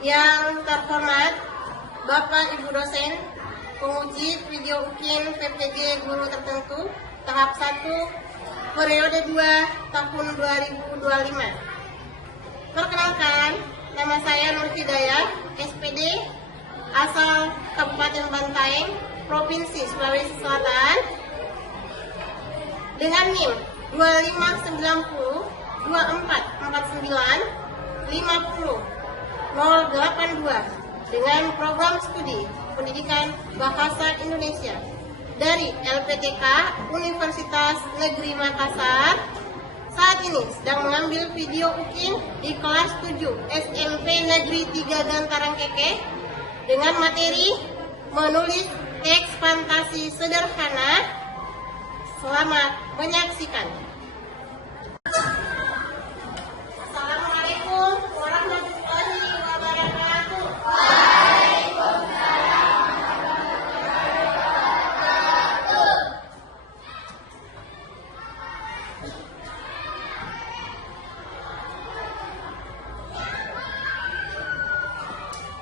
Yang terhormat Bapak Ibu dosen, penguji video UKIN PPG guru tertentu tahap 1 periode 2 tahun 2025. Perkenalkan, nama saya Nur Hidayah, SPD, asal Kabupaten Bantaeng, Provinsi Sulawesi Selatan, dengan NIM 2590 2449 50 082 dengan program studi pendidikan bahasa Indonesia dari LPTK Universitas Negeri Makassar. Saat ini sedang mengambil video UKIN di kelas 7 SMP Negeri 3 Gantarang Keke dengan materi menulis teks fantasi sederhana. Selamat menyaksikan. Assalamualaikum warahmatullahi wabarakatuh.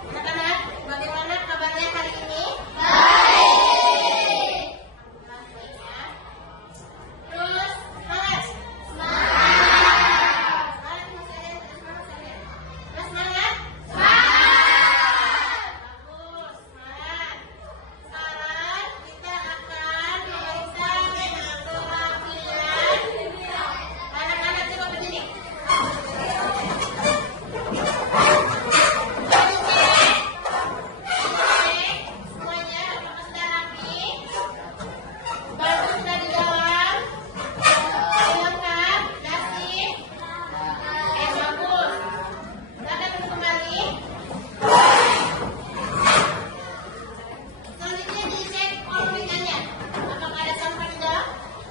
Anak-anak, bagaimana kabarnya hari ini? Terus, semangat. Semangat. Bagus, semangat. Sekarang kita akan memeriksa keterampilan. Anak-anak coba berdiri. Semuanya apakah sudah rapi? Baju sudah di dalam? Lengkap? Dasi? Bagus. Silakan duduk kembali. Selanjutnya dicek olahraga. Apakah ada sampah di dalam?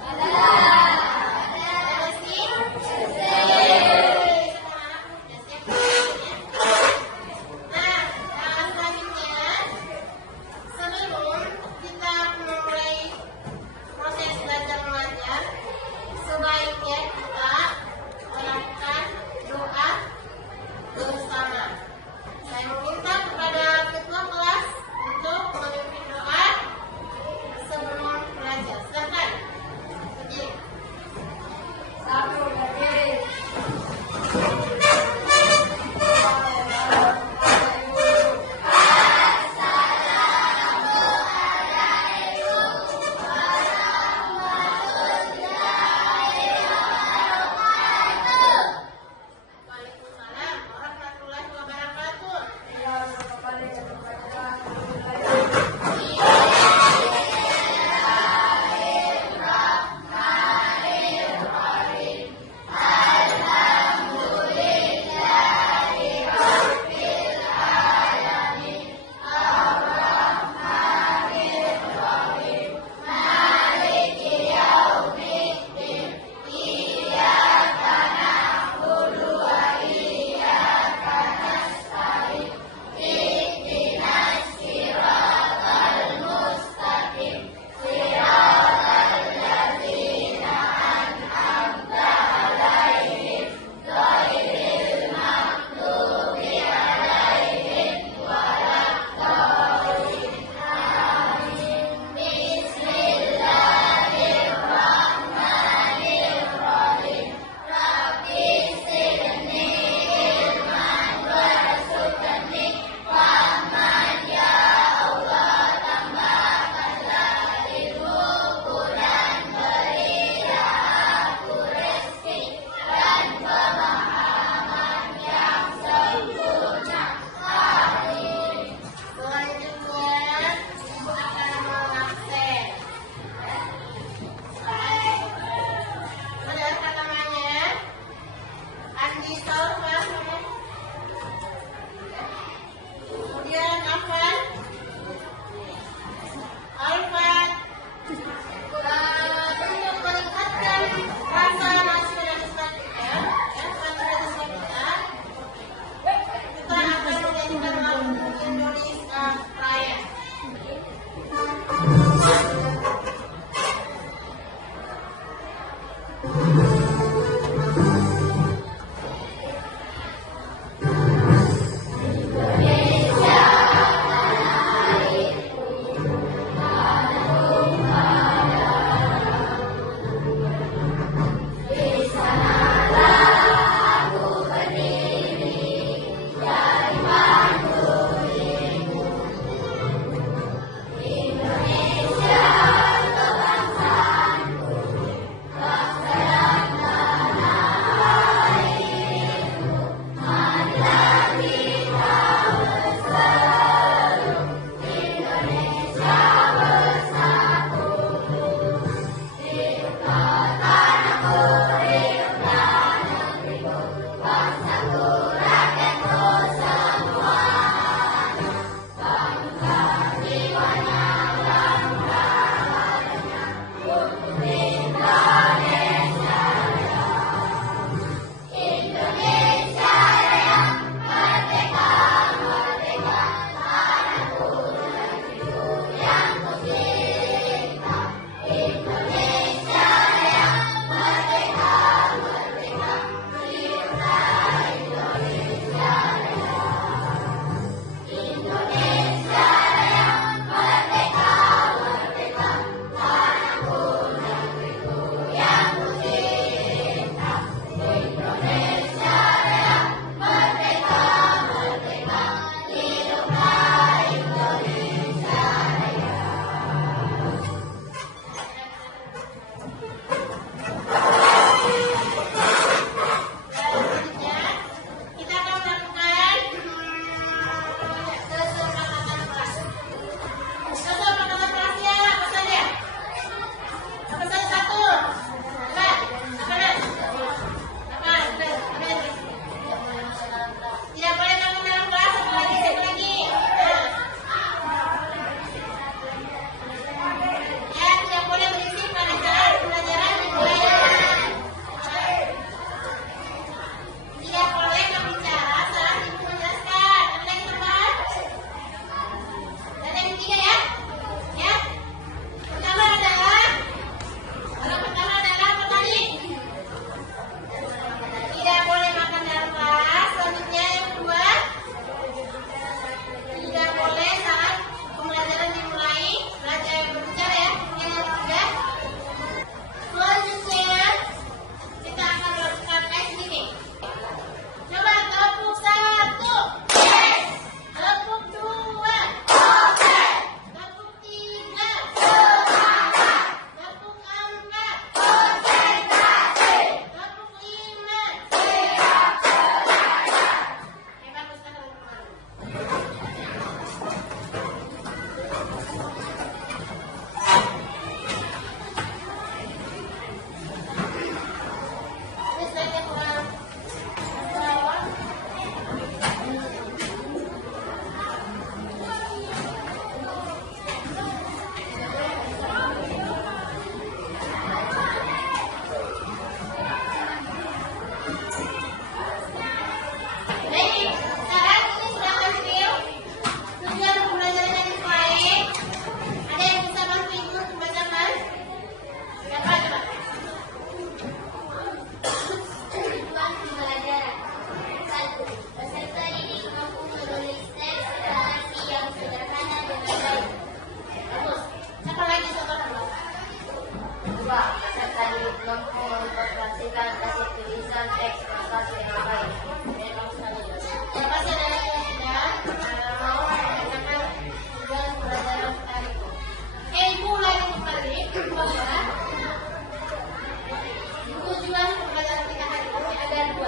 Ada. Ada bersih? Nah, selanjutnya sebelum kita mulai proses belajar mengajar, sebaiknya kita melakukan doa bersama. Saya meminta kepada ketua kelas untuk memimpin doa sebelum belajar. Silakan. Berdiri. Satu, berdiri. Waalaikumsalam warahmatullahi wabarakatuh. Selanjutnya Ibu akan mengaksen. Ada namanya Andi Salva. Kemudian Afan, Alfat. Untuk meningkatkan rasa nasionalisme kita, patriotisme kita akan menyanyikan lagu Indonesia Raya.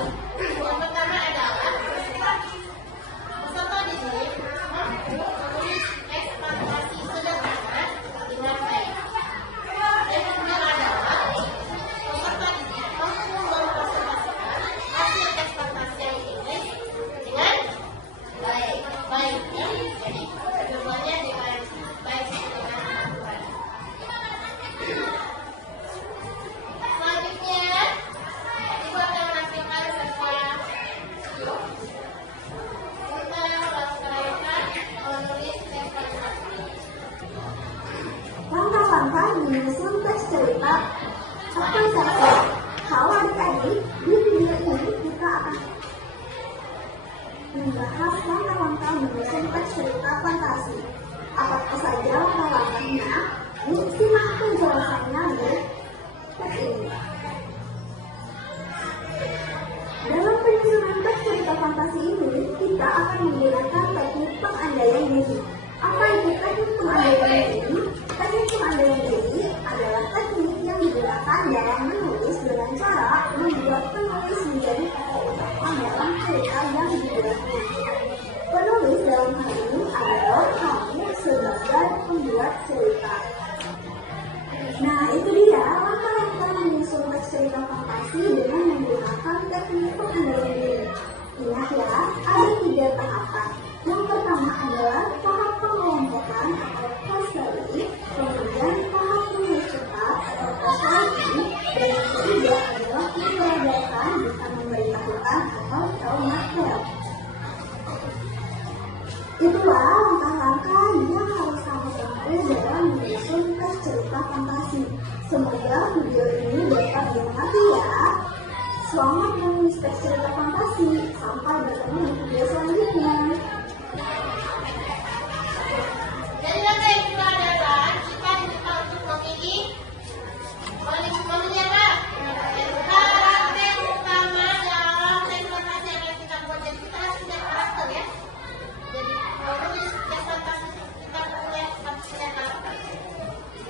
Yang pertama adalah peserta di sini mampu menulis ekspektasi sederhana dengan baik. Yang kedua adalah peserta di sini mampu mempresentasikan hasil ekspektasi yang ditulis dengan baik. Ya. Jadi keduanya dengan baik dengan aturan. Selanjutnya, ibu akan menampilkan sebuah video tentang langkah-langkah menulis ekspektasi. Langkah-langkah menyusun teks cerita. Apa saja? Kalau adik-adik, di video ini kita akan membahas langkah-langkah menyusun teks cerita fantasi. Apa saja langkah-langkahnya? Simak penjelasannya di teks ini. Dalam penyusunan teks cerita fantasi ini, kita akan menggunakan teknik pengandaian diri. Apa itu teknik pengandaian diri? Teknik pengandaian diri adalah teknik yang digunakan dalam menulis dengan cara membuat penulis menjadi tokoh utama dalam cerita yang dibuatnya. Penulis dalam hal ini adalah kamu sebagai pembuat cerita. Nah, itu dia langkah-langkah menyusun teks cerita fantasi dengan menggunakan teknik pengandaian diri. Ingat ya, ada 3 tahapan. Yang pertama adalah tahap pengelompokan atau clustering, kemudian tahap menulis cepat atau persuasi, dan yang ketiga adalah memperagakan bukan memberitahukan atau taumatel. Itulah langkah-langkah yang harus kamu tempuh dalam menyusun teks cerita fantasi. Semoga video ini dapat dimengerti ya. Selamat menulis teks cerita fantasi. Sampai bertemu di video selanjutnya. Dan langkah yang kedua adalah kita diminta untuk memilih menyerap karakter utama dalam teks fantasi yang akan kita buat. Jadi kita harus punya karakter ya. Jadi menulis teks fantasi kita punya karakter.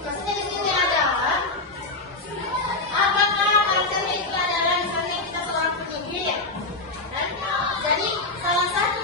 Maksudnya di sini adalah apakah karakternya itu adalah misalnya kita seorang penyihir ya. Jadi salah satu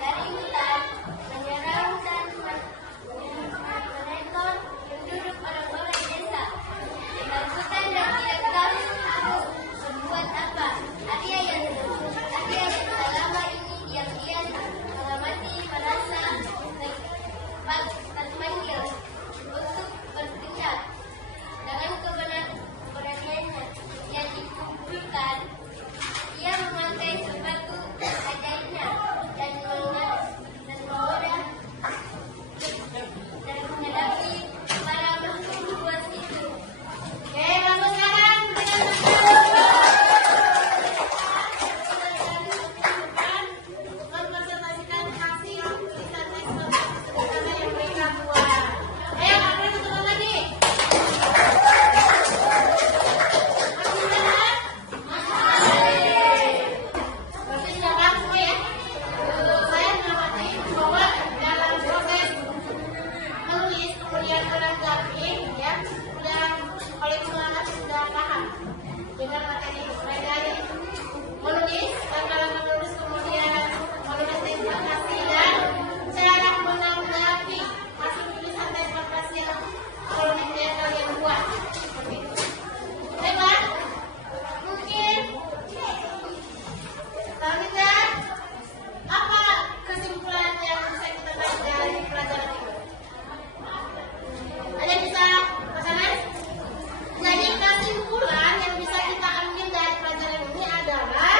Dari hutan menyerang dan menonton penduduk orang-orang desa. Ketakutan dan tidak tahu harus berbuat apa. Arya yang selama ini diam-diam mengamati merasa terpanggil untuk bertindak. Dengan keberaniannya yang dikumpulkan, ia memakai sepatu ajaibnya dan menghadapi para makhluk buas itu. Oke, bagus sekarang dengan mempresentasikan hasil tulisan teks sederhana yang mereka buat. Ayo, apa yang teman lagi? Berarti sudah paham semua ya? Saya mengamati bahwa dalam proses menulis kemudian menanggapi ya sudah paling semangat sudah paham dengan materi mulai dari menulis langkah-langkah menulis kemudian menulis teks prestasi dan cara menanggapi hasil tulisan teks prestasi yang kalian buat seperti itu. Hebat? Mungkin selanjutnya apa kesimpulan yang bisa kita tarik dari pelajaran ini? Ada yang bisa pasangan? Jadi kesimpulan yang bisa kita ambil dari pelajaran ini adalah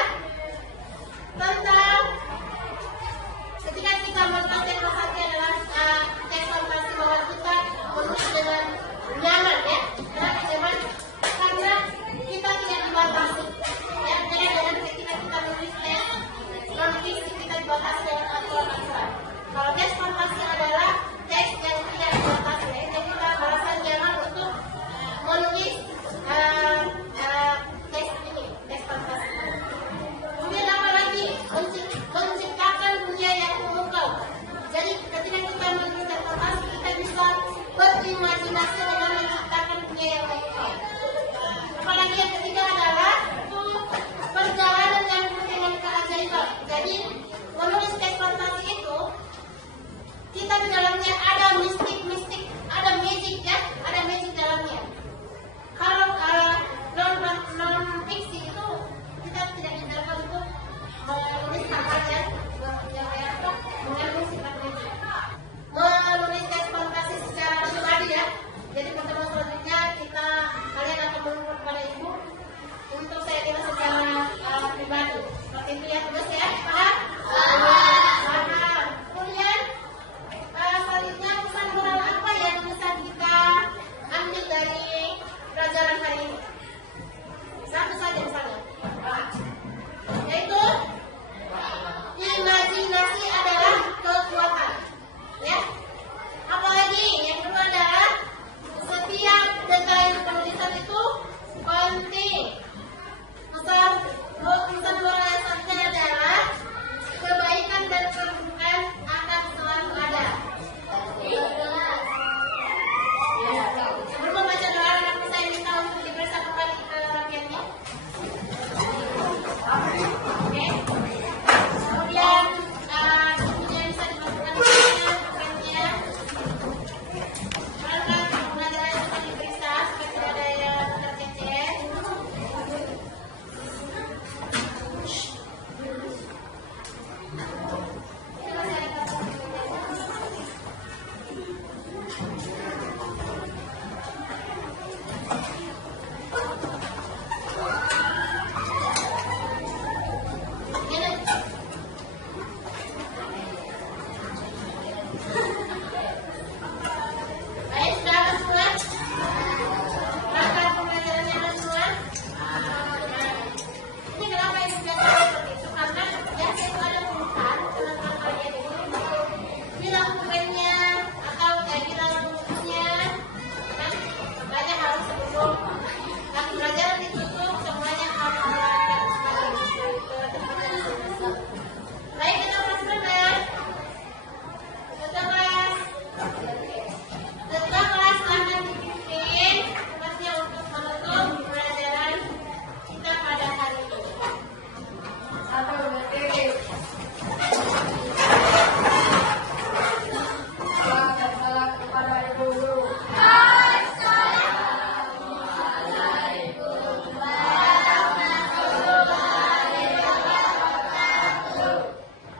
tentang ketika kita melakukan teks prestasi adalah teks prestasi bahwa kita menulis dengan nyaman ya, dengan nyaman karena kita tidak dibatasi. Ya, dengan ketika kita menulis teks non fiksi kita dibatasi dengan aturan-aturan. Kalau teks